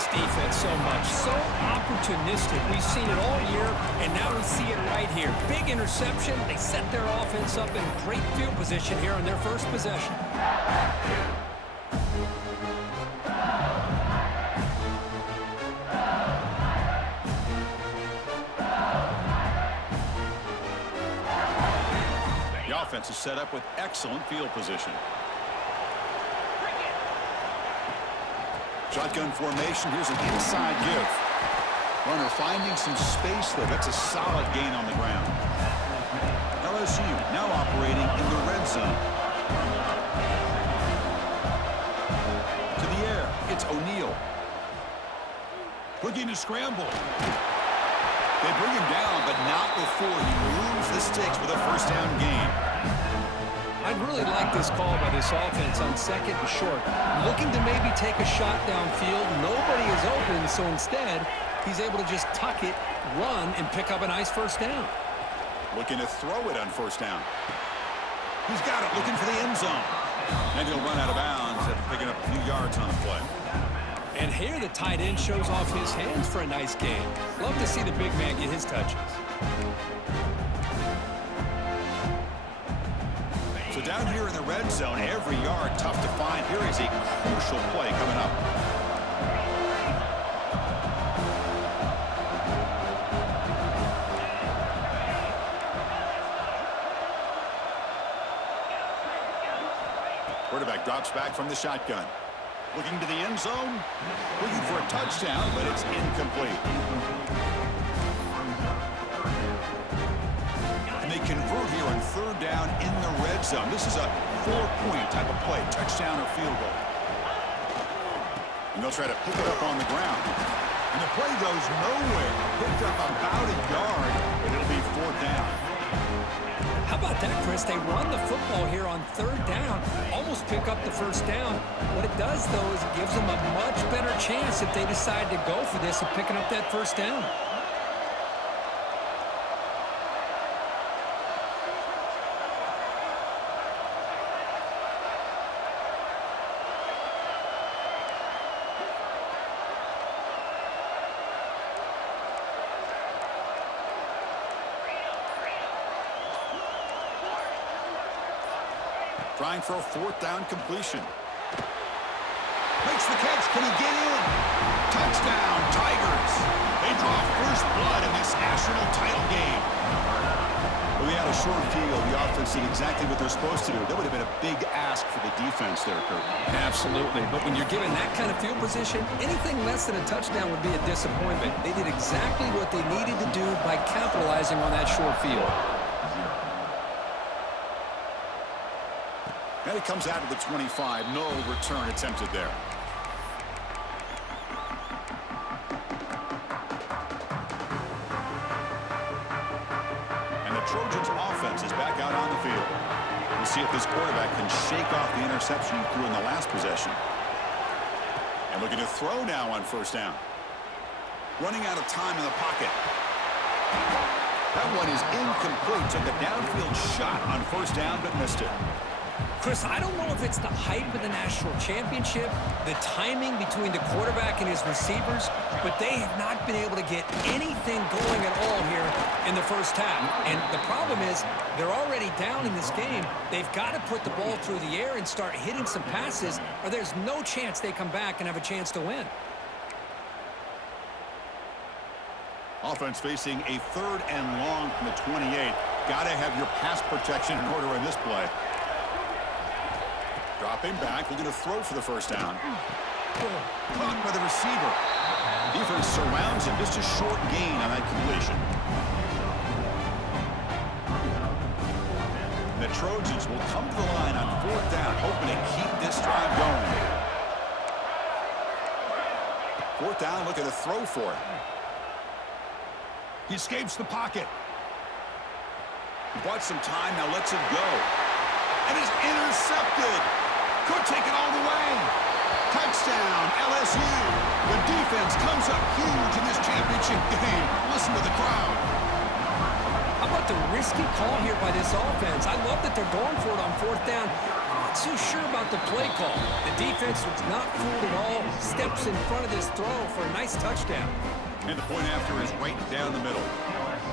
this defense so much. So opportunistic. We've seen it all year, and now we see it right here. Big interception. They set their offense up in great field position here on their first possession. The offense is set up with excellent field position. Shotgun formation. Here's an inside give. Runner finding some space there. That's a solid gain on the ground. LSU now operating in the red zone. To the air. It's O'Neal. Looking to scramble. They bring him down, but not before he moves the sticks with a first down gain. I really like this call by this offense on second and short. Looking to maybe take a shot downfield. Nobody is open, so instead, he's able to just tuck it, run, and pick up a nice first down. Looking to throw it on first down. He's got it, looking for the end zone. And he'll run out of bounds after picking up a few yards on the play. And here the tight end shows off his hands for a nice gain. Love to see the big man get his touches. So down here in the red zone, every yard tough to find. Here is a crucial play coming up. Quarterback drops back from the shotgun. Looking to the end zone. Looking for a touchdown, but it's incomplete. And they convert here on third down in the red zone. This is a 4-point type of play, touchdown or field goal. And they'll try to pick it up on the ground. And the play goes nowhere. Picked up about a yard, but it'll be fourth down. How about that, Chris? They run the football here on third down, almost pick up the first down. What it does, though, is it gives them a much better chance if they decide to go for this of picking up that first down. Trying for a fourth down completion. Makes the catch. Can he get in? Touchdown, Tigers. They draw first blood in this national title game. Well, we had a short field. The offense did exactly what they're supposed to do. That would have been a big ask for the defense there, Kurt. Absolutely. But when you're given that kind of field position, anything less than a touchdown would be a disappointment. They did exactly what they needed to do by capitalizing on that short field. And he comes out of the 25. No return attempted there. And the Trojans offense is back out on the field. We'll see if this quarterback can shake off the interception he threw in the last possession. And looking to throw now on first down. Running out of time in the pocket. That one is incomplete. Took a downfield shot on first down, but missed it. Chris, I don't know if it's the hype of the national championship, the timing between the quarterback and his receivers, but they have not been able to get anything going at all here in the first half. And the problem is they're already down in this game. They've got to put the ball through the air and start hitting some passes, or there's no chance they come back and have a chance to win. Offense facing a third and long from the 28. Got to have your pass protection in order in this play. Dropping back, looking to throw for the first down. Caught by the receiver. Defense surrounds him. Just a short gain on that completion. And the Trojans will come to the line on fourth down, hoping to keep this drive going. Fourth down, looking to throw for it. He escapes the pocket. He bought some time, now lets it go. And is intercepted. Could take it all the way. Touchdown, LSU. The defense comes up huge in this championship game. Listen to the crowd. How about the risky call here by this offense? I love that they're going for it on fourth down. Not too sure about the play call. The defense was not fooled at all. Steps in front of this throw for a nice touchdown. And the point after is right down the middle.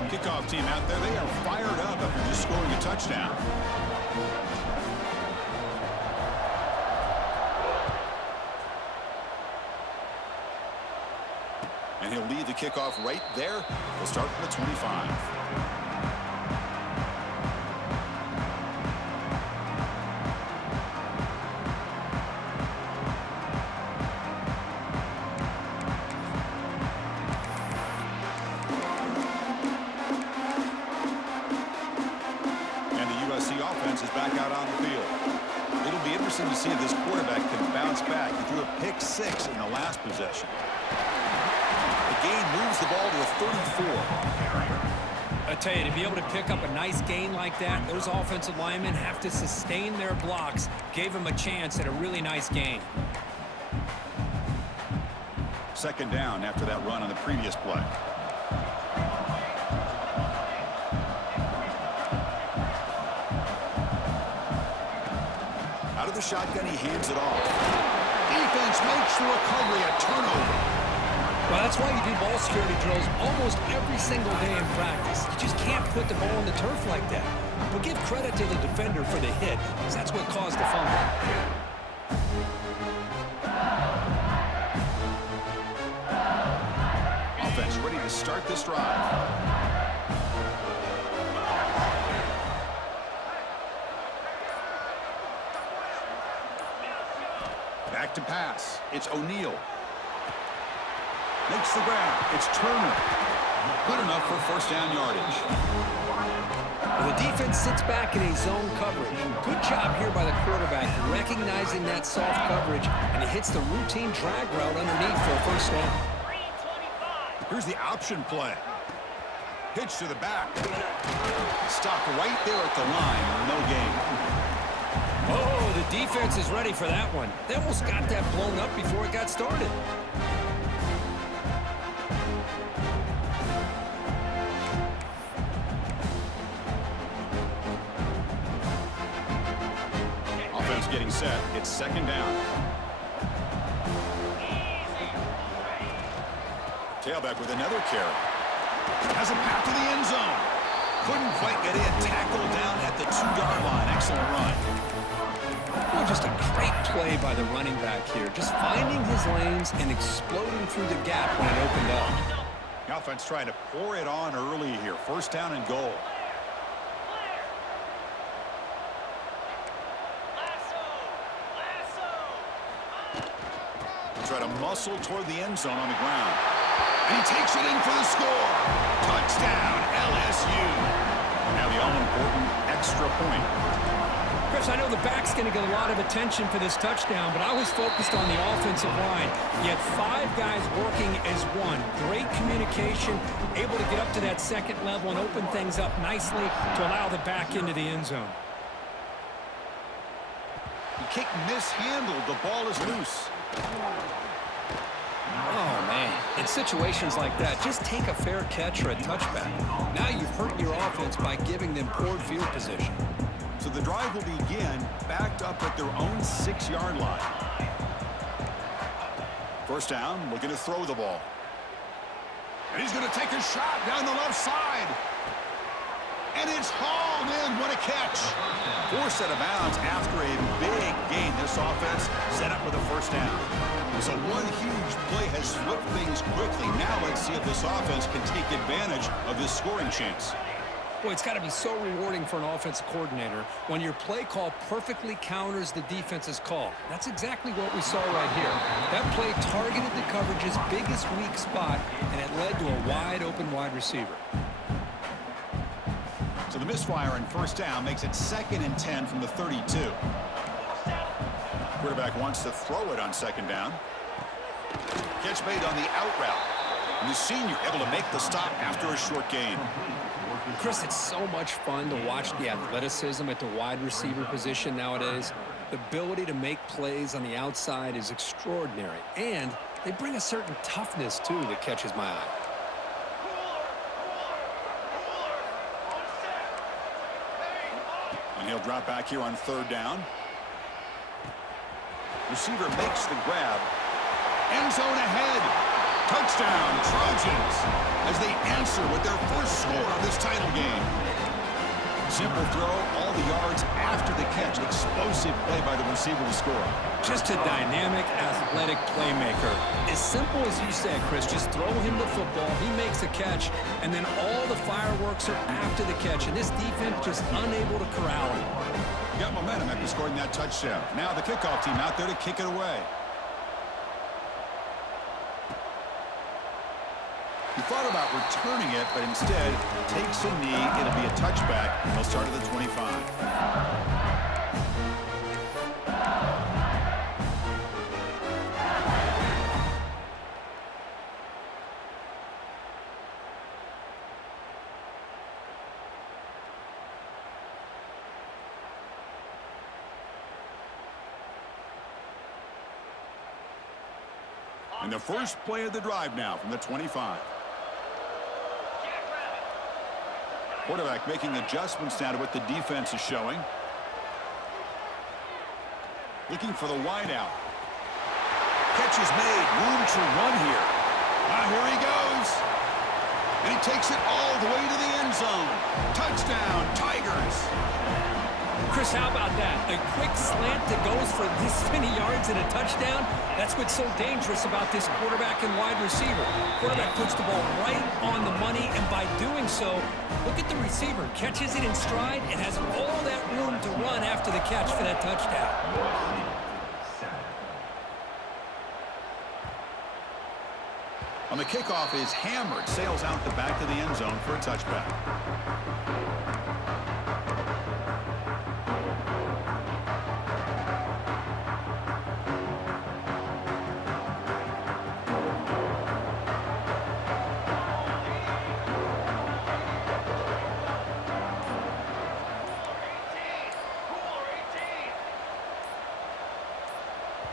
Kickoff team out there, they are fired up after just scoring a touchdown. And he'll lead the kickoff right there. We'll start from the 25. And the USC offense is back out on the field. It'll be interesting to see if this quarterback can bounce back. He threw a pick 6 in the last possession. Gain moves the ball to a 34. I tell you, to be able to pick up a nice gain like that, those offensive linemen have to sustain their blocks. Gave him a chance at a really nice gain. Second down after that run on the previous play. Out of the shotgun, he hands it off. Defense makes the recovery a turnover. Well, that's why you do ball security drills almost every single day in practice. You just can't put the ball on the turf like that. But give credit to the defender for the hit, because that's what caused the fumble. Offense ready to start this drive. Back to pass. It's O'Neal. Makes the grab. It's Turner. Good enough for first down yardage. Well, the defense sits back in a zone coverage. Good job here by the quarterback recognizing that soft coverage, and he hits the routine drag route underneath for a first down. Here's the option play. Pitch to the back. Stop right there at the line. No gain. Oh, the defense is ready for that one. They almost got that blown up before it got started. Getting set. It's second down. Tailback with another carry. Has a path to the end zone. Couldn't quite get in. Tackled down at the 2-yard line. Excellent run. Well, just a great play by the running back here. Just finding his lanes and exploding through the gap when it opened up. The offense trying to pour it on early here. First down and goal. Try to muscle toward the end zone on the ground. And he takes it in for the score. Touchdown, LSU. Now the all-important extra point. Chris, I know the back's going to get a lot of attention for this touchdown, but I was focused on the offensive line. You had 5 guys working as one. Great communication, able to get up to that second level and open things up nicely to allow the back into the end zone. The kick mishandled. The ball is loose. Oh, man. In situations like that, just take a fair catch or a touchback. Now you've hurt your offense by giving them poor field position. So the drive will begin backed up at their own 6-yard line. First down, looking to throw the ball. And he's going to take a shot down the left side. And it's hauled in. What a catch. Forced out of bounds after a big gain. This offense set up with a first down. So one huge play has flipped things quickly. Now let's see if this offense can take advantage of this scoring chance. Boy, it's got to be so rewarding for an offensive coordinator when your play call perfectly counters the defense's call. That's exactly what we saw right here. That play targeted the coverage's biggest weak spot, and it led to a wide-open wide receiver. So the misfire on first down makes it 2nd and 10 from the 32. Quarterback wants to throw it on second down. Catch made on the out route. And the senior able to make the stop after a short gain. Chris, it's so much fun to watch the athleticism at the wide receiver position nowadays. The ability to make plays on the outside is extraordinary. And they bring a certain toughness, too, that catches my eye. And he'll drop back here on third down. Receiver makes the grab. End zone ahead. Touchdown, Trojans, as they answer with their first score of this title game. Simple throw, all the yards after the catch. Explosive play by the receiver to score. Just a dynamic, athletic playmaker. As simple as you said, Chris, just throw him the football, he makes a catch, and then all the fireworks are after the catch, and this defense just unable to corral him. Got momentum after scoring that touchdown. Now the kickoff team out there to kick it away. He thought about returning it, but instead takes a knee. It'll be a touchback. They'll start at the 25. And the first play of the drive now from the 25. Quarterback making adjustments now to what the defense is showing. Looking for the wideout. Catch is made. Room to run here. Here he goes. And he takes it all the way to the end zone. Touchdown, Tigers. Chris, how about that? A quick slant that goes for this many yards and a touchdown. That's what's so dangerous about this quarterback and wide receiver. Quarterback puts the ball right on the money, and by doing so, look at the receiver. Catches it in stride and has all that room to run after the catch for that touchdown. On the kickoff is hammered. Sails out the back of the end zone for a touchback.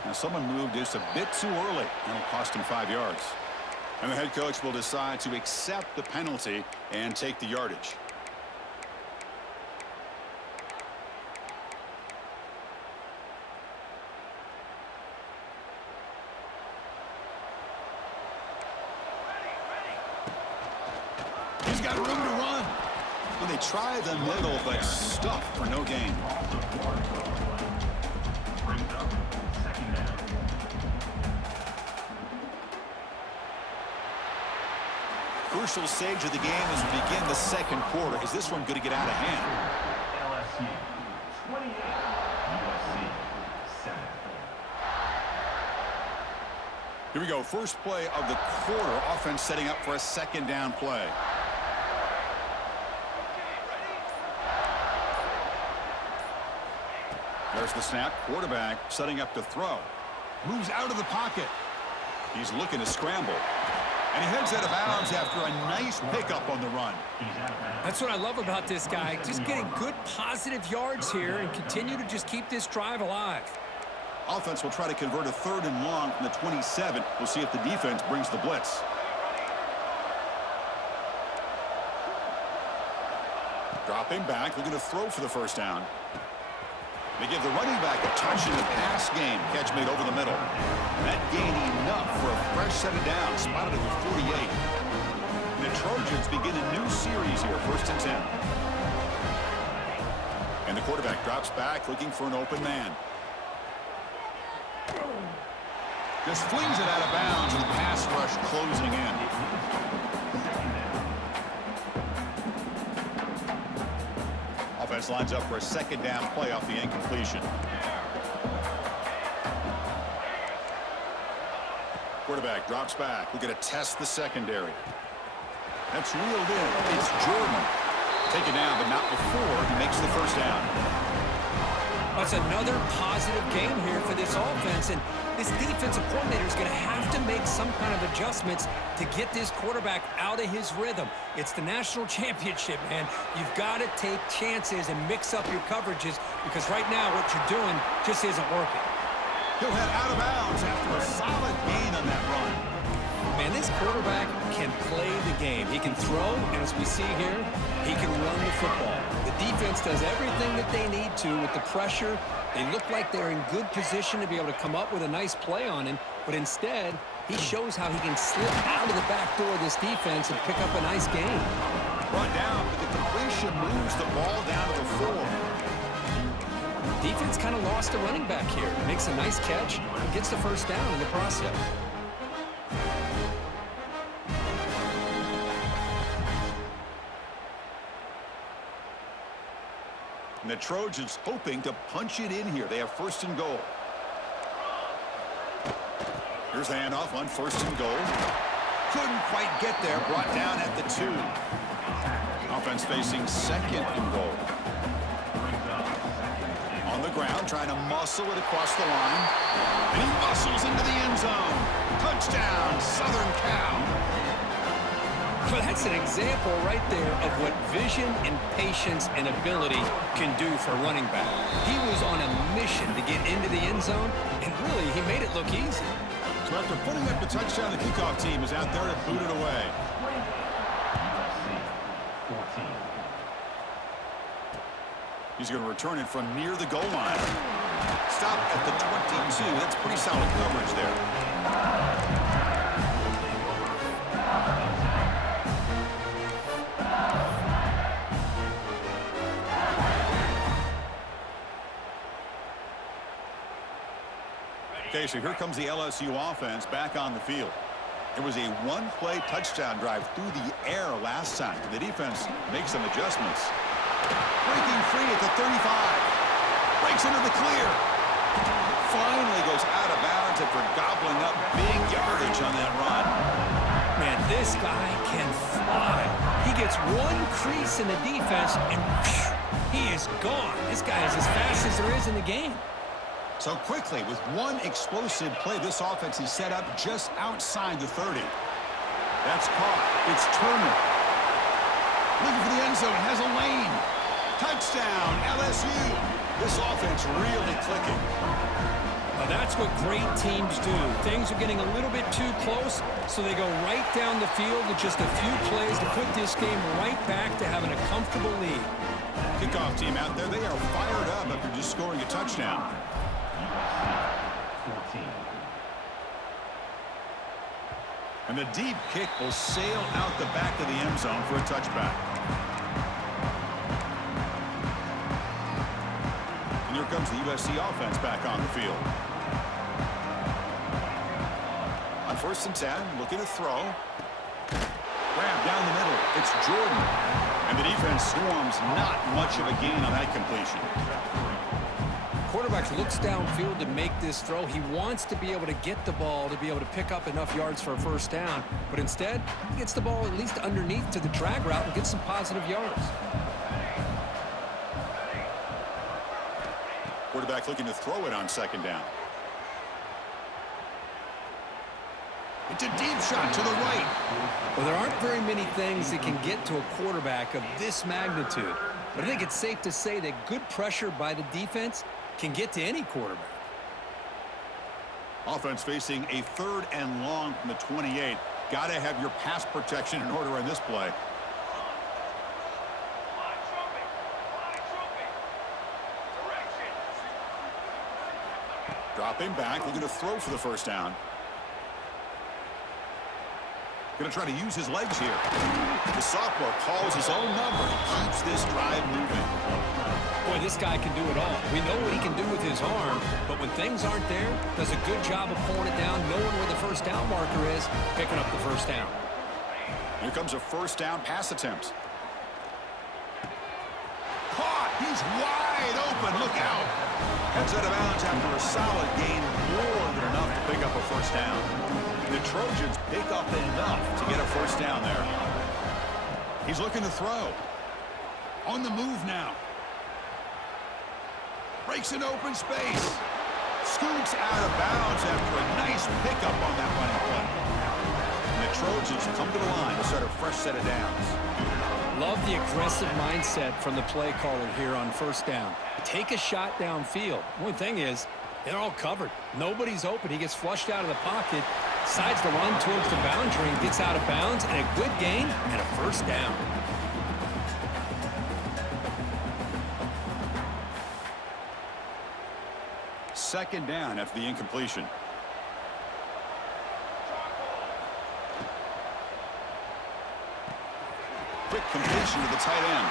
Now someone moved just a bit too early. That'll cost him 5 yards. And the head coach will decide to accept the penalty and take the yardage. He's got room to run. Well, they try the middle, but stuffed for no gain. Crucial stage of the game as we begin the second quarter. Is this one going to get out of hand? LSU 28, USC 7. Here we go. First play of the quarter. Offense setting up for a second down play. There's the snap. Quarterback setting up to throw. Moves out of the pocket. He's looking to scramble. And he heads out of bounds after a nice pickup on the run. That's what I love about this guy. Just getting good positive yards here and continue to just keep this drive alive. Offense will try to convert a 3rd and long from the 27. We'll see if the defense brings the blitz. Dropping back, looking to throw for the first down. They give the running back a touch in the pass game. Catch made over the middle. That gain enough for a fresh set of downs. Spotted at the 48. And the Trojans begin a new series here. 1st and 10. And the quarterback drops back, looking for an open man. Just flings it out of bounds, and the pass rush closing in. Offense lines up for a second down play off the incompletion. Quarterback drops back. We're going to test the secondary. That's reeled in. It's Jordan. Take it down, but not before he makes the first down. That's another positive game here for this offense, and this defensive coordinator is going to have to make some kind of adjustments to get this quarterback out of his rhythm. It's the national championship, man. You've got to take chances and mix up your coverages because right now what you're doing just isn't working. He'll head out of bounds after a solid gain on that run. Man, this This quarterback can play the game. He can throw, and as we see here, he can run the football. The defense does everything that they need to with the pressure. They look like they're in good position to be able to come up with a nice play on him, but instead, he shows how he can slip out of the back door of this defense and pick up a nice gain. Brought down, but the completion moves the ball down to the 4. Defense kind of lost a running back here. Makes a nice catch and gets the first down in the process. And the Trojans hoping to punch it in here. They have first and goal. Here's the handoff on first and goal. Couldn't quite get there. Brought down at the 2. Offense facing second and goal. On the ground, trying to muscle it across the line. And he muscles into the end zone. Touchdown, Southern Cal. Well, that's an example right there of what vision and patience and ability can do for a running back. He was on a mission to get into the end zone, and really, he made it look easy. So after putting up the touchdown, the kickoff team is out there to boot it away. He's going to return it from near the goal line. Stop at the 22. That's pretty solid coverage there. Okay, so here comes the LSU offense back on the field. It was a one-play touchdown drive through the air last time. The defense makes some adjustments. Breaking free at the 35. Breaks into the clear. Finally goes out of bounds after gobbling up big yardage on that run. Man, this guy can fly. He gets one crease in the defense, and he is gone. This guy is as fast as there is in the game. So quickly, with one explosive play, this offense is set up just outside the 30. That's caught. It's Turner. Looking for the end zone. Has a lane. Touchdown, LSU. This offense really clicking. Well, that's what great teams do. Things are getting a little bit too close, so they go right down the field with just a few plays to put this game right back to having a comfortable lead. Kickoff team out there, they are fired up after just scoring a touchdown. And the deep kick will sail out the back of the end zone for a touchback. And here comes the USC offense back on the field. On first and 10, looking to throw. Grab down the middle. It's Jordan. And the defense swarms, not much of a gain on that completion. Quarterback looks downfield to make this throw. He wants to be able to get the ball to be able to pick up enough yards for a first down. But instead, he gets the ball at least underneath to the drag route and gets some positive yards. Quarterback looking to throw it on second down. It's a deep shot to the right. Well, there aren't very many things that can get to a quarterback of this magnitude. But I think it's safe to say that good pressure by the defense can get to any quarterback. Offense facing a third and long from the 28. Got to have your pass protection in order in this play. Dropping back, looking to throw for the first down. Going to try to use his legs here. The sophomore calls his own number and keeps this drive moving. Boy, this guy can do it all. We know what he can do with his arm, but when things aren't there, does a good job of pulling it down, knowing where the first down marker is, picking up the first down. Here comes a first down pass attempt. Caught! He's wide open. Look out! Heads out of bounds after a solid gain, more than enough to pick up a first down. The Trojans pick up enough to get a first down there. He's looking to throw. On the move now. Breaks an open space. Scoots out of bounds after a nice pickup on that running play. And the Trojans come to the line to start a fresh set of downs. Love the aggressive mindset from the play caller here on first down. Take a shot downfield. One thing is, they're all covered. Nobody's open. He gets flushed out of the pocket, Decides to run towards the boundary and gets out of bounds, and a good gain and a first down. Second down after the incompletion. Quick completion to the tight end.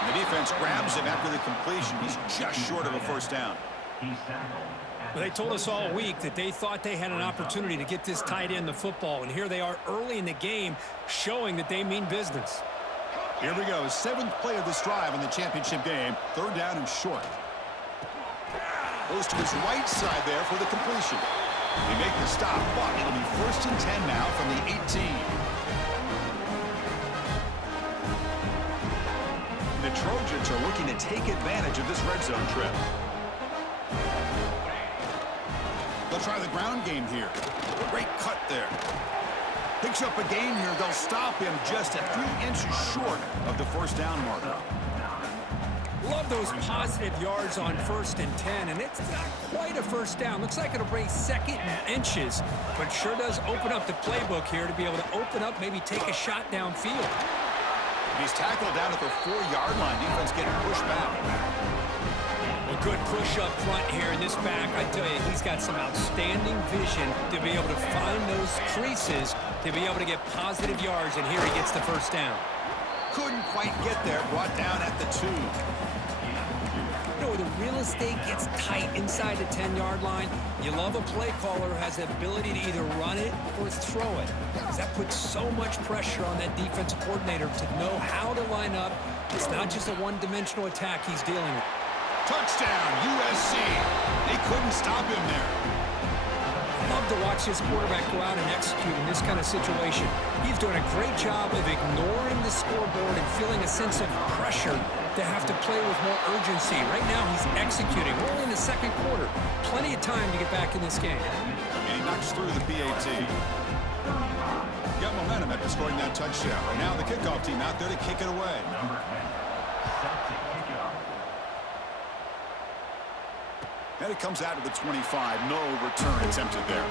And the defense grabs him after the completion. He's just short of a first down. He's tackled. Well, they told us all week that they thought they had an opportunity to get this tight end the football, and here they are early in the game showing that they mean business. Here we go. Seventh play of this drive in the championship game. Third down and short. Goes to his right side there for the completion. They make the stop, but it'll be first and 10 now from the 18. The Trojans are looking to take advantage of this red zone trip. They'll try the ground game here. Great cut there. Picks up a gain here. They'll stop him just a few inches short of the first down marker. Love those positive yards on first and 10, and it's not quite a first down. Looks like it'll bring second and inches, but sure does open up the playbook here to be able to open up, maybe take a shot downfield. He's tackled down at the 4-yard line. Defense getting pushed back. A good push up front here in this back. I tell you, he's got some outstanding vision to be able to find those creases, to be able to get positive yards, and here he gets the first down. Couldn't quite get there. Brought down at the 2. You know, where the real estate gets tight inside the 10-yard line, you love a play caller who has the ability to either run it or throw it, because that puts so much pressure on that defensive coordinator to know how to line up. It's not just a one-dimensional attack he's dealing with. Touchdown, USC. They couldn't stop him there. I love to watch this quarterback go out and execute in this kind of situation. He's doing a great job of ignoring the scoreboard and feeling a sense of pressure to have to play with more urgency. Right now, he's executing. We're only in the second quarter. Plenty of time to get back in this game. And he knocks through the PAT. Got momentum after scoring that touchdown. Now the kickoff team out there to kick it away. Number 10, set to kick it off. And it comes out to the 25. No return attempted there.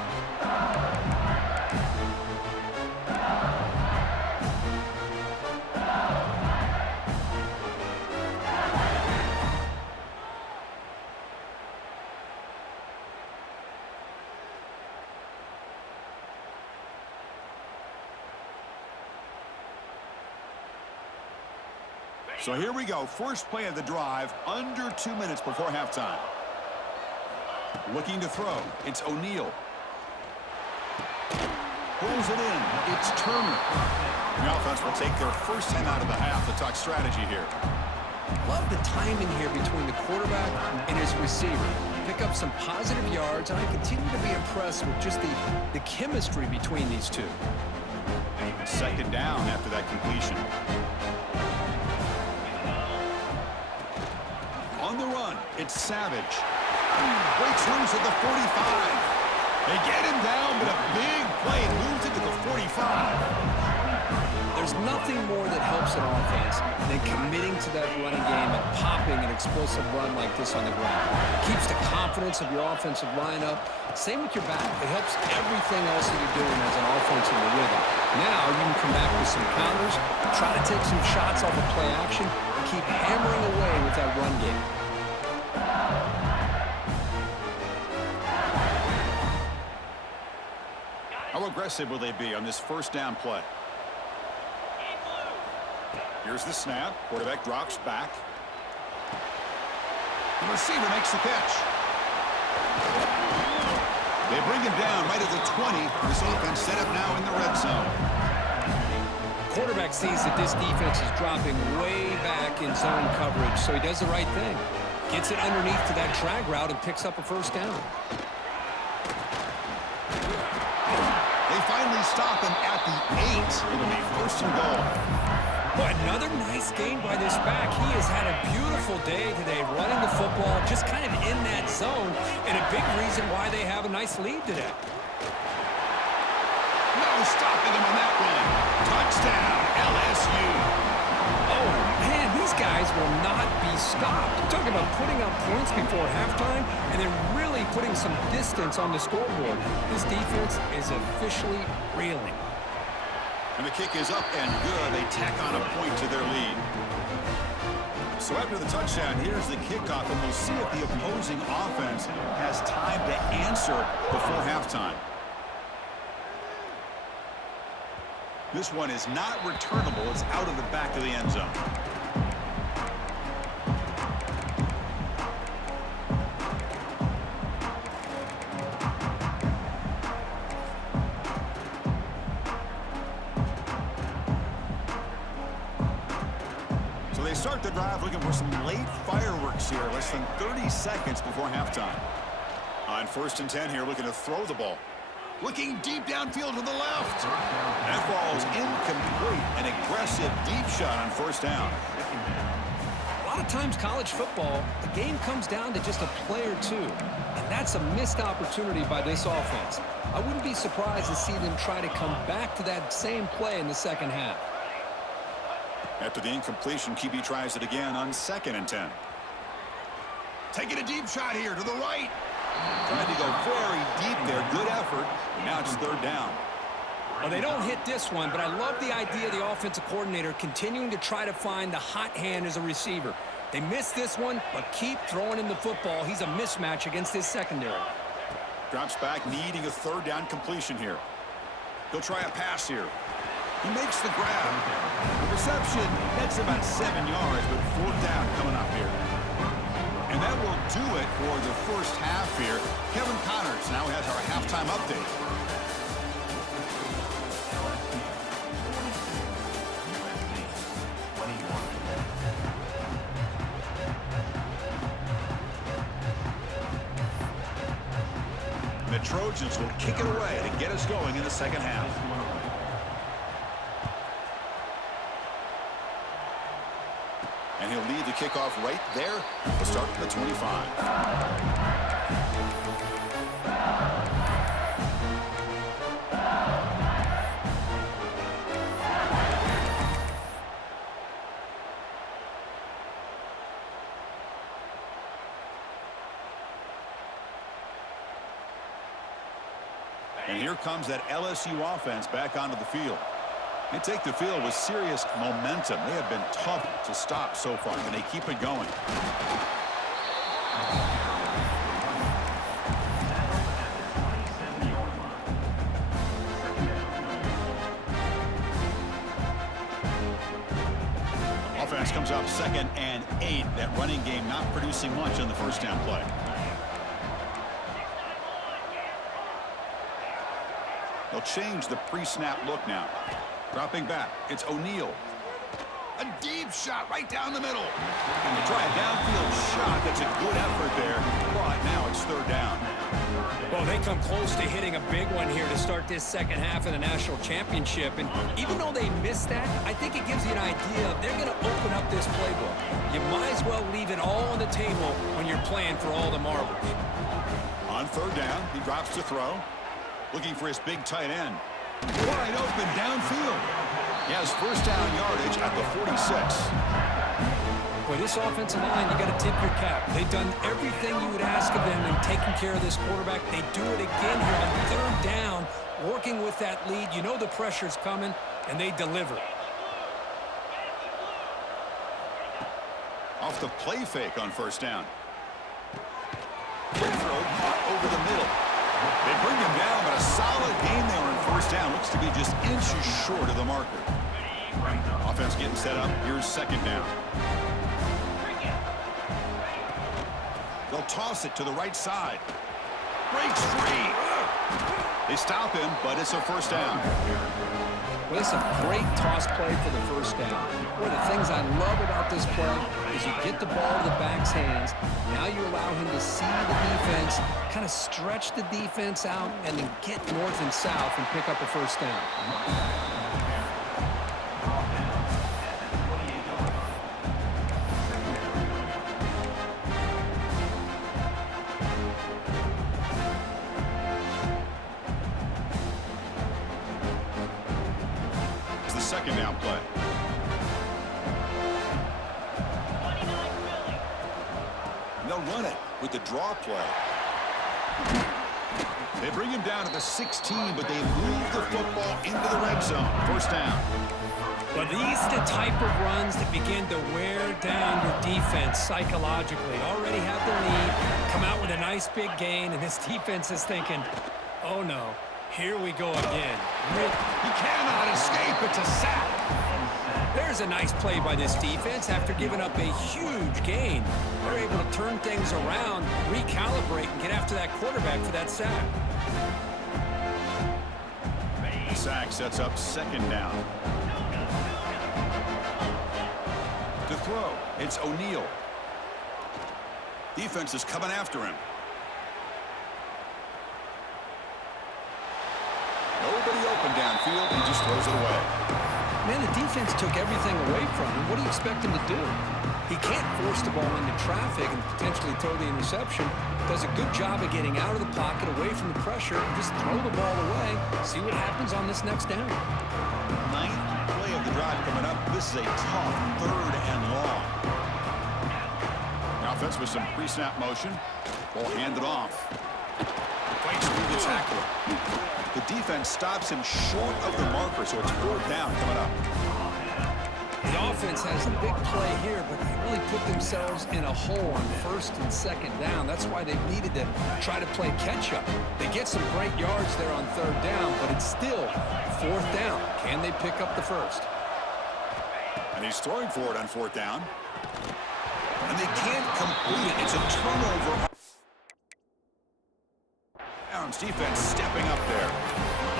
So here we go. First play of the drive, under 2 minutes before halftime. Looking to throw. It's O'Neal. Pulls it in. It's Turner. The offense will take their first 10 out of the half to talk strategy here. Love the timing here between the quarterback and his receiver. Pick up some positive yards, and I continue to be impressed with just the chemistry between these two. Second down after that completion. On the run, it's Savage. Breaks loose at the 45. They get him down, but a big play moves it to the 45. There's nothing more that helps an offense than committing to that running game and popping an explosive run like this on the ground. Keeps the confidence of your offensive lineup. Same with your back. It helps everything else that you're doing as an offense in the rhythm. Now you can come back with some counters, try to take some shots off of play action, and keep hammering away with that run game. How aggressive will they be on this first down play? Here's the snap. Quarterback drops back. The receiver makes the catch. They bring him down right at the 20. This offense set up now in the red zone. Quarterback sees that this defense is dropping way back in zone coverage, so he does the right thing. Gets it underneath to that drag route and picks up a first down. They finally stop him at the 8. It'll be first and goal. Boy, another nice game by this back. He has had a beautiful day today running the football, just kind of in that zone, and a big reason why they have a nice lead today. No stopping him on that one. Touchdown, LSU. Oh, man, he's these guys will not be stopped. Talking about putting up points before halftime and then really putting some distance on the scoreboard. This defense is officially reeling. And the kick is up and good. They tack on a point to their lead. So after the touchdown, here's the kickoff, and we'll see if the opposing offense has time to answer before halftime. This one is not returnable. It's out of the back of the end zone. So they start the drive looking for some late fireworks here, less than 30 seconds before halftime. On 1st and 10 here, looking to throw the ball. Looking deep downfield to the left. That ball's incomplete. An aggressive deep shot on 1st down. A lot of times college football, the game comes down to just a play or two. And that's a missed opportunity by this offense. I wouldn't be surprised to see them try to come back to that same play in the second half. After the incompletion, QB tries it again on 2nd and 10. Taking a deep shot here to the right. Trying to go very deep there. Good effort. Now it's 3rd down. Well, they don't hit this one, but I love the idea of the offensive coordinator continuing to try to find the hot hand as a receiver. They missed this one, but keep throwing him the football. He's a mismatch against his secondary. Drops back, needing a 3rd down completion here. He'll try a pass here. He makes the grab. The reception, that's about 7 yards, but 4th down coming up here. And that will do it for the first half here. Kevin Connors now has our halftime update. The Trojans will kick it away to get us going in the second half. And he'll leave the kickoff right there. We'll start from the 25. And here comes that LSU offense back onto the field. They take the field with serious momentum. They have been tough to stop so far. Can they keep it going? Offense comes up 2nd and 8. That running game not producing much on the 1st down play. They'll change the pre-snap look now. Dropping back, it's O'Neal. A deep shot right down the middle. And to try a downfield shot, that's a good effort there. But now it's 3rd down. Well, they come close to hitting a big one here to start this second half of the national championship. And even though they missed that, I think it gives you an idea of they're going to open up this playbook. You might as well leave it all on the table when you're playing for all the marbles. On 3rd down, he drops to throw. Looking for his big tight end. Wide open downfield. He has 1st down yardage at the 46. Boy, this offensive line, you got to tip your cap. They've done everything you would ask of them in taking care of this quarterback. They do it again here on 3rd down, working with that lead. You know the pressure's coming, and they deliver. Off the play fake on 1st down. Quick throw caught over the middle. They bring him down, but a solid gain there on 1st down. Looks to be just inches short of the marker. Offense getting set up. Here's 2nd down. They'll toss it to the right side. Breaks free. They stop him, but it's a 1st down. Well, it's a great toss play for the 1st down. One of the things I love about this play is you get the ball to the back's hands. Now you allow him to see the defense, kind of stretch the defense out, and then get north and south and pick up a 1st down. It's the 2nd down play. run it with the draw play. They bring him down to the 16, but they move the football into the red zone. First down. Well, these are the type of runs that begin to wear down your defense psychologically. Already have the lead, come out with a nice big gain, and this defense is thinking, oh no, here we go again. He cannot escape. It's a sack. There's a nice play by this defense after giving up a huge gain. They're able to turn things around, recalibrate, and get after that quarterback for that sack. The sack sets up second down. To throw, it's O'Neal. Defense is coming after him. Nobody open downfield. He just throws it away. Man, the defense took everything away from him. What do you expect him to do? He can't force the ball into traffic and potentially throw the interception. Does a good job of getting out of the pocket, away from the pressure, and just throw the ball away. See what happens on this next down. Ninth play of the drive coming up. This is a tough third and long. The offense with some pre-snap motion. Ball handed off. Fights through the tackler. The defense stops him short of the marker, so it's fourth down coming up. The offense has a big play here, but they really put themselves in a hole on first and second down. That's why they needed to try to play catch-up. They get some great yards there on third down, but it's still fourth down. Can they pick up the first? And he's throwing for it on fourth down. And they can't complete it. It's a turnover. Browns defense stepping up there.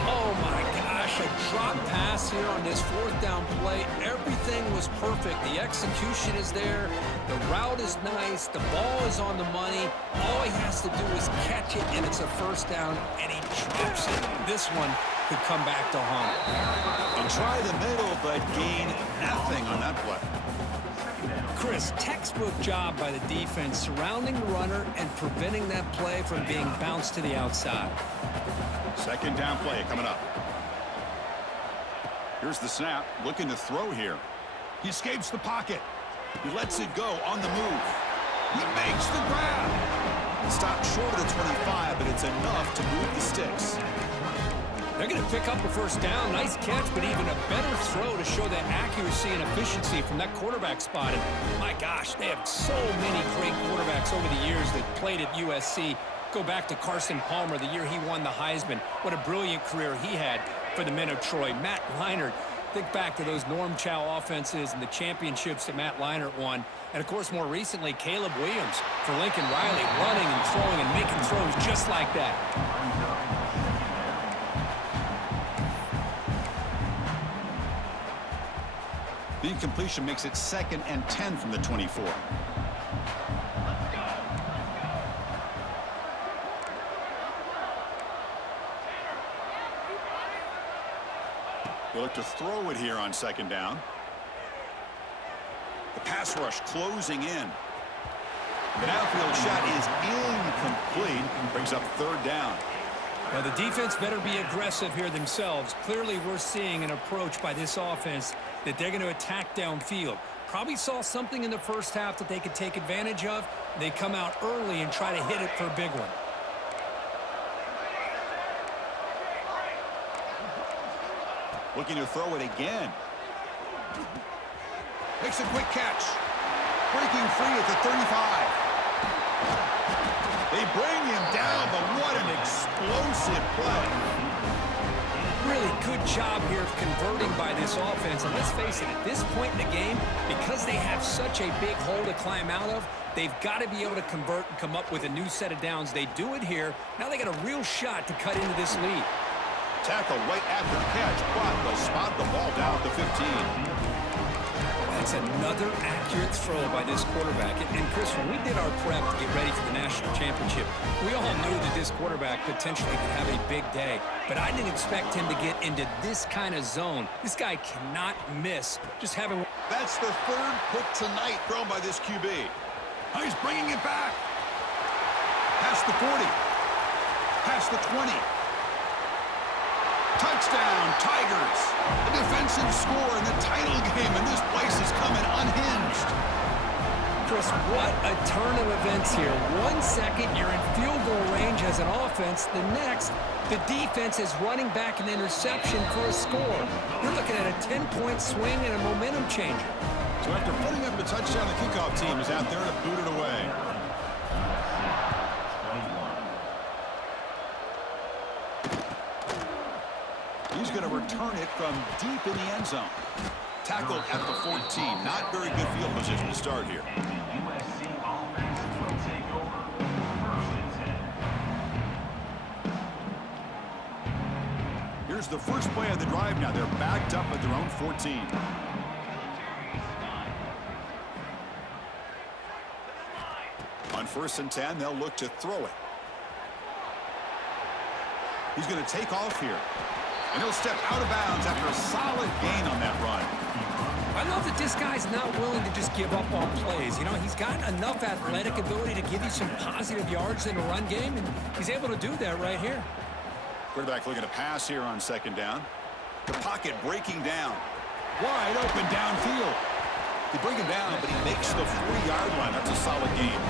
Oh my gosh, a drop pass here on this fourth down play. Everything was perfect. The execution is there. The route is nice. The ball is on the money. All he has to do is catch it, and it's a first down, and he drops it. This one could come back to haunt him. And try the middle, but gain nothing on that play. Chris, textbook job by the defense surrounding the runner and preventing that play from being bounced to the outside. Second down play coming up. Here's the snap, looking to throw here. He escapes the pocket. He lets it go on the move. He makes the grab. Stopped short of the 25, but it's enough to move the sticks. They're going to pick up a first down. Nice catch, but even a better throw to show that accuracy and efficiency from that quarterback spot. And my gosh, they have so many great quarterbacks over the years that played at USC. Go back to Carson Palmer, the year he won the Heisman. What a brilliant career he had for the men of Troy. Matt Leinart, think back to those Norm Chow offenses and the championships that Matt Leinart won. And, of course, more recently, Caleb Williams for Lincoln Riley, running and throwing and making throws just like that. The incompletion makes it 2nd and 10 from the 24. They look to throw it here on second down. The pass rush closing in. The downfield shot is incomplete. Brings up third down. Well, the defense better be aggressive here themselves. Clearly, we're seeing an approach by this offense that they're going to attack downfield. Probably saw something in the first half that they could take advantage of. They come out early and try to hit it for a big one. Looking to throw it again. Makes a quick catch. Breaking free at the 35. They bring him down, but what an explosive play. Really good job here of converting by this offense. And let's face it, at this point in the game, because they have such a big hole to climb out of, they've got to be able to convert and come up with a new set of downs. They do it here. Now they got a real shot to cut into this lead. Tackle right after catch, but they'll spot the ball down at the 15. That's another accurate throw by this quarterback. And Chris, when we did our prep to get ready for the national championship, we all knew that this quarterback potentially could have a big day. But I didn't expect him to get into this kind of zone. This guy cannot miss. Just having... That's the third pick tonight thrown by this QB. Oh, he's bringing it back. Past the 40. Past the 20. Touchdown, Tigers. A defensive score in the title game, and this place is coming unhinged. Chris, what a turn of events here. 1 second, you're in field goal range as an offense. The next, the defense is running back an interception for a score. You're looking at a 10-point swing and a momentum changer. So after putting up a touchdown, the kickoff team is out there to boot it away. He's going to return it from deep in the end zone. Tackled at the 14. Not very good field position to start here. And the USC offense will take over. 1st and 10. Here's the first play of the drive now. They're backed up at their own 14. On 1st and 10, they'll look to throw it. He's going to take off here. And he'll step out of bounds after a solid gain on that run. I love that this guy's not willing to just give up on plays. You know, he's got enough athletic ability to give you some positive yards in a run game, and he's able to do that right here. Quarterback looking to pass here on 2nd down. The pocket breaking down. Wide open downfield. They bring him down, but he makes the 40-yard line. That's a solid game.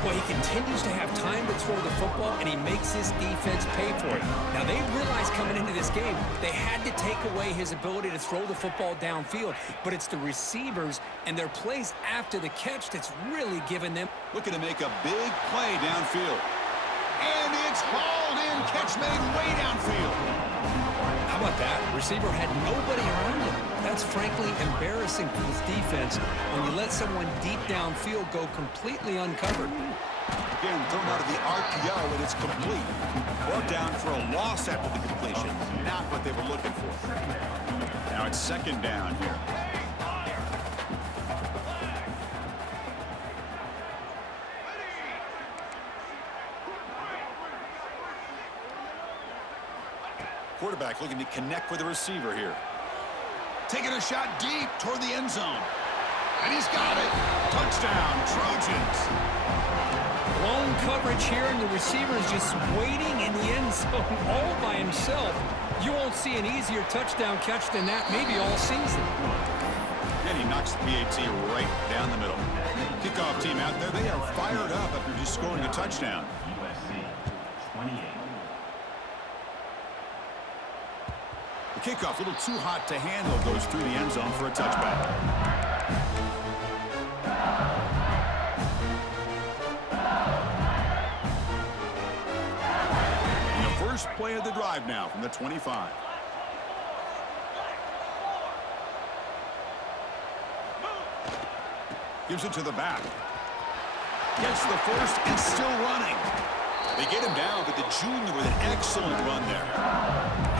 Well, he continues to have time to throw the football, and he makes his defense pay for it. Now, they realized coming into this game they had to take away his ability to throw the football downfield, but it's the receivers and their plays after the catch that's really given them. Looking to make a big play downfield. And it's hauled in. Catch made way downfield. How about that? Receiver had nobody around him. That's frankly embarrassing for this defense when you let someone deep downfield go completely uncovered. Again, thrown out of the RPO, and it's complete. Brought down for a loss after the completion. Not what they were looking for. Now it's 2nd down here. Quarterback looking to connect with the receiver here. Taking a shot deep toward the end zone. And he's got it. Touchdown, Trojans. Blown coverage here, and the receiver is just waiting in the end zone all by himself. You won't see an easier touchdown catch than that maybe all season. And he knocks the PAT right down the middle. Kickoff team out there, they are fired up after just scoring a touchdown. USC 28. The kickoff, a little too hot to handle, goes through the end zone for a touchback. And the first play of the drive now from the 25. Gives it to the back. Gets the first and still running. They get him down, but the junior with an excellent run there.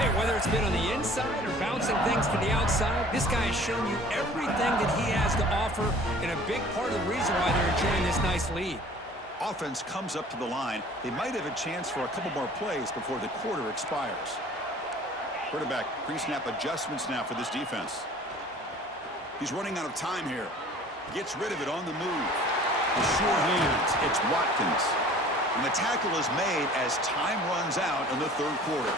Hey, whether it's been on the inside or bouncing things to the outside, this guy has shown you everything that he has to offer, and a big part of the reason why they're enjoying this nice lead. Offense comes up to the line. They might have a chance for a couple more plays before the quarter expires. Quarterback pre-snap adjustments now for this defense. He's running out of time here. Gets rid of it on the move. The sure hands. It's Watkins. And the tackle is made as time runs out in the 3rd quarter.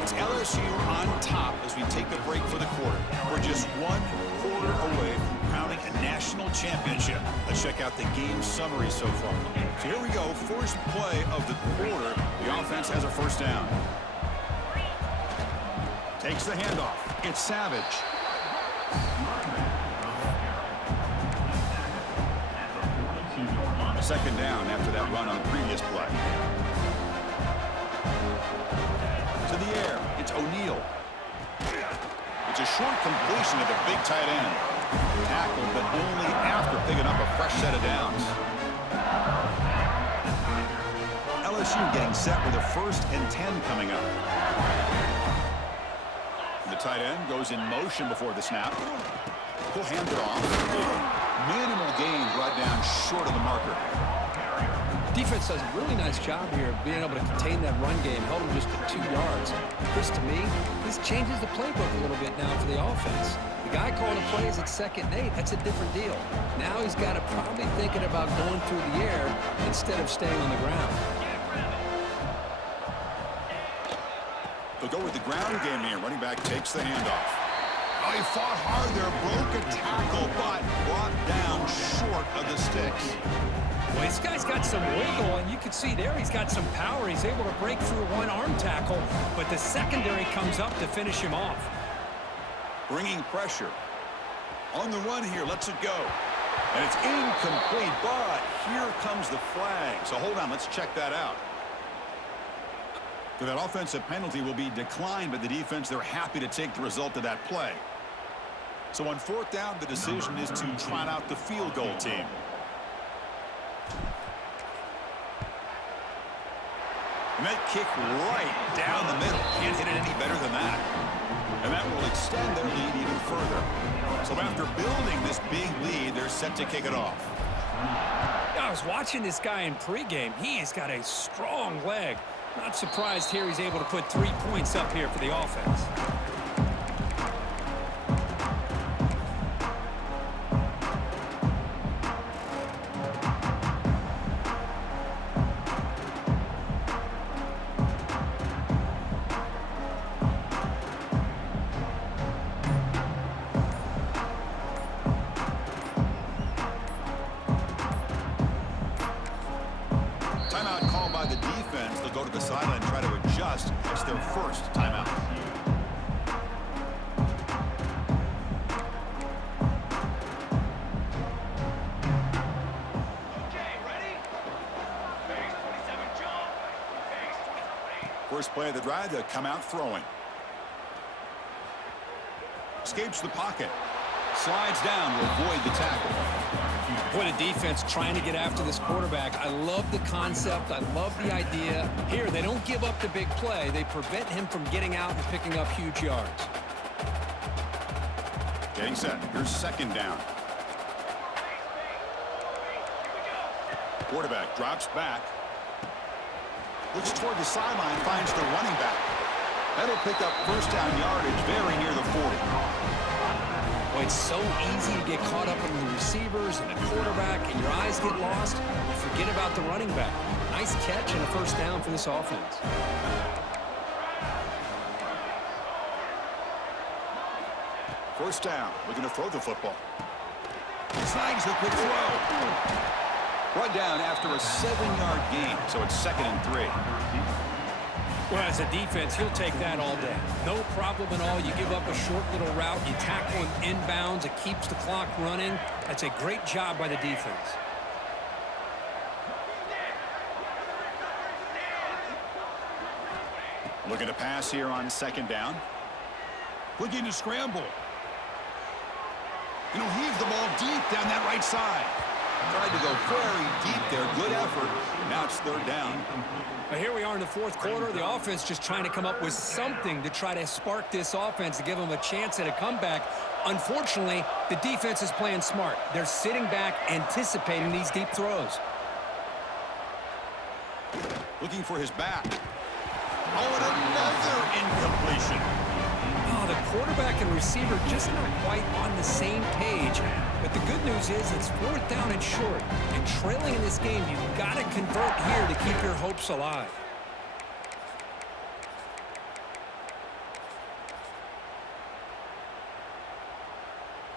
It's LSU on top as we take a break for the quarter. We're just 1 quarter away from crowning a national championship. Let's check out the game summary so far. So here we go. First play of the quarter. The offense has a 1st down. Takes the handoff. It's Savage. 2nd down after that run on the previous play. To the air, it's O'Neal. It's a short completion to the big tight end. Tackled, but only after picking up a fresh set of downs. LSU getting set with a 1st and 10 coming up. The tight end goes in motion before the snap. He'll hand it off. Minimal gain brought down short of the marker. Defense does a really nice job here of being able to contain that run game, held him just to 2 yards. This, to me, this changes the playbook a little bit now for the offense. The guy calling the plays at 2nd and 8, that's a different deal. Now he's got to probably thinking about going through the air instead of staying on the ground. They'll go with the ground game here. Running back takes the handoff. Oh, he fought hard there, broke a tackle, but brought down short of the sticks. Well, this guy's got some wiggle, and you can see there he's got some power. He's able to break through one arm tackle, but the secondary comes up to finish him off. Bringing pressure. On the run here, lets it go. And it's incomplete, but here comes the flag. So hold on, let's check that out. So that offensive penalty will be declined by the defense. They're happy to take the result of that play. So on fourth down, the decision is to trot out the field goal team. And that kick right down the middle. Can't hit it any better than that. And that will extend their lead even further. So after building this big lead, they're set to kick it off. I was watching this guy in pregame. He has got a strong leg. Not surprised here he's able to put 3 points up here for the offense. Timeout called by the defense. They'll go to the sideline and try to adjust. It's their first timeout. First play of the drive, they'll come out throwing. Escapes the pocket. Slides down to avoid the tackle. What a defense trying to get after this quarterback. I love the concept. I love the idea. Here, they don't give up the big play. They prevent him from getting out and picking up huge yards. Getting set. Here's second down. Quarterback drops back. Looks toward the sideline, finds the running back. That'll pick up first down yardage very near the 40. Well, it's so easy to get caught up in the receivers and the quarterback, and your eyes get lost. You forget about the running back. Nice catch and a first down for this offense. First down. Looking to throw the football. Snags the quick throw. Run down after a 7-yard gain, so it's 2nd and 3. Well, as a defense, he'll take that all day. No problem at all. You give up a short little route. You tackle him inbounds. It keeps the clock running. That's a great job by the defense. Looking to pass here on second down. Looking to scramble. And he'll heave the ball deep down that right side. Tried to go very deep there. Good effort. Now it's third down. Now here we are in the fourth quarter. The offense just trying to come up with something to try to spark this offense to give them a chance at a comeback. Unfortunately, the defense is playing smart. They're sitting back, anticipating these deep throws. Looking for his back. Oh, and another incompletion. Oh, the quarterback and receiver just not quite on the same page. But the good news is it's fourth down and short. And trailing in this game, you've got to convert here to keep your hopes alive.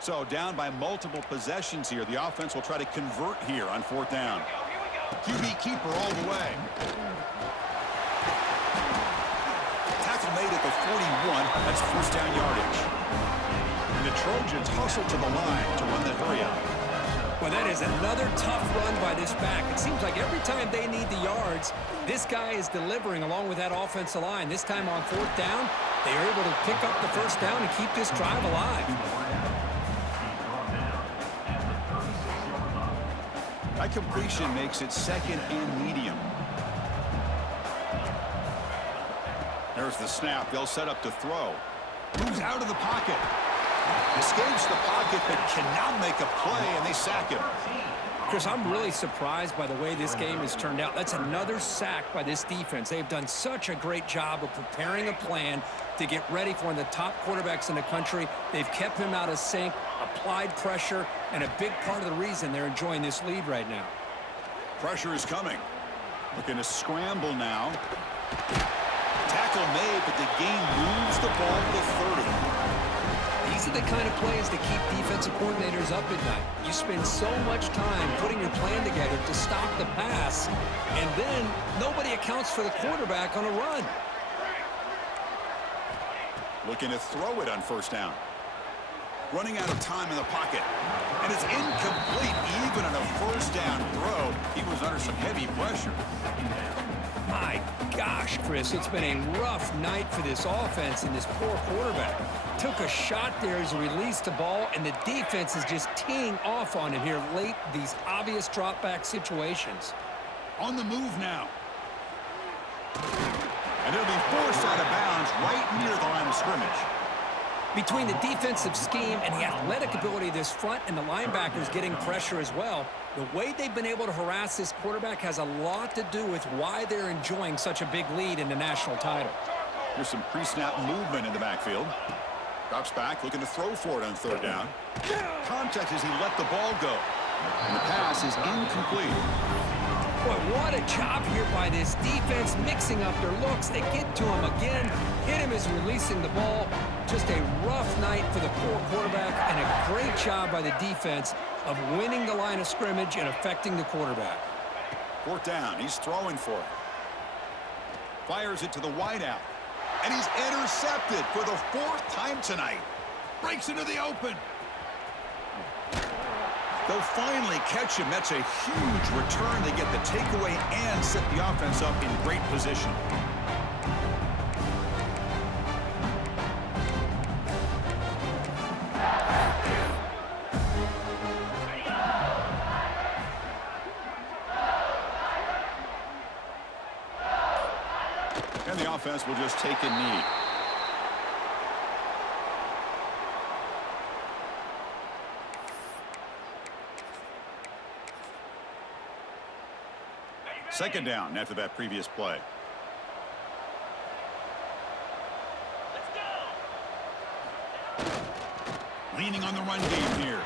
So down by multiple possessions here. The offense will try to convert here on fourth down. QB keeper all the way. Tackle made at the 41. That's first down yardage. And the Trojans hustle to the line to run the hurry out. Well, that is another tough run by this back. It seems like every time they need the yards, this guy is delivering along with that offensive line. This time on fourth down, they are able to pick up the first down and keep this drive alive. That completion makes it second and medium. There's the snap. They'll set up to throw. Moves out of the pocket. Escapes the pocket, but cannot make a play, and they sack him. Chris, I'm really surprised by the way this game has turned out. That's another sack by this defense. They've done such a great job of preparing a plan to get ready for one of the top quarterbacks in the country. They've kept him out of sync, applied pressure, and a big part of the reason they're enjoying this lead right now. Pressure is coming. Looking to scramble now. Tackle made, but the game moves the ball to 30. These are the kind of plays that keep defensive coordinators up at night. You spend so much time putting your plan together to stop the pass, and then nobody accounts for the quarterback on a run. Looking to throw it on first down. Running out of time in the pocket. And it's incomplete even on a first down throw. He was under some heavy pressure. My gosh, Chris, it's been a rough night for this offense and this poor quarterback. Took a shot there as he released the ball, and the defense is just teeing off on him here late, these obvious drop-back situations. On the move now. And it'll be forced out of bounds right near the line of scrimmage. Between the defensive scheme and the athletic ability of this front and the linebackers getting pressure as well, the way they've been able to harass this quarterback has a lot to do with why they're enjoying such a big lead in the national title. Here's some pre-snap movement in the backfield. Drops back, looking to throw for it on third down. Contact as he let the ball go. And the pass is incomplete. Boy, what a job here by this defense, mixing up their looks. They get to him again, hit him as releasing the ball. Just a rough night for the poor quarterback, and a great job by the defense of winning the line of scrimmage and affecting the quarterback. Fourth down, he's throwing for it. Fires it to the wideout. And he's intercepted for the fourth time tonight. Breaks into the open. They'll finally catch him. That's a huge return. They get the takeaway and set the offense up in great position. And the offense will just take a knee. Second down after that previous play. Leaning on the run game here.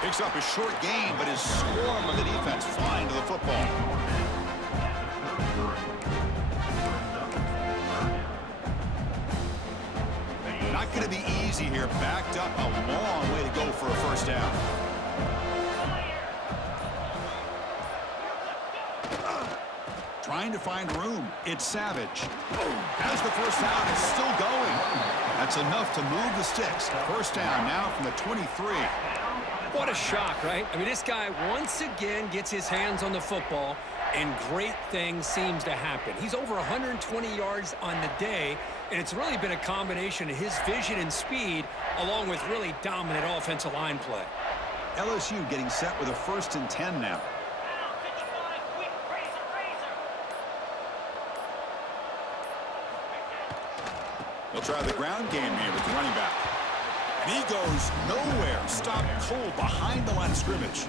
Picks up a short gain, but is swarmed by the defense flying to the football. Not going to be easy here. Backed up a long way to go for a first down. Trying to find room. It's Savage. Has the first down. It's still going. That's enough to move the sticks. First down now from the 23. What a shock, right? I mean, this guy once again gets his hands on the football, and great things seems to happen. He's over 120 yards on the day, and it's really been a combination of his vision and speed along with really dominant offensive line play. LSU getting set with a 1st and 10 now. They'll try the ground game here with the running back. And he goes nowhere. Stopped cold behind the line of scrimmage.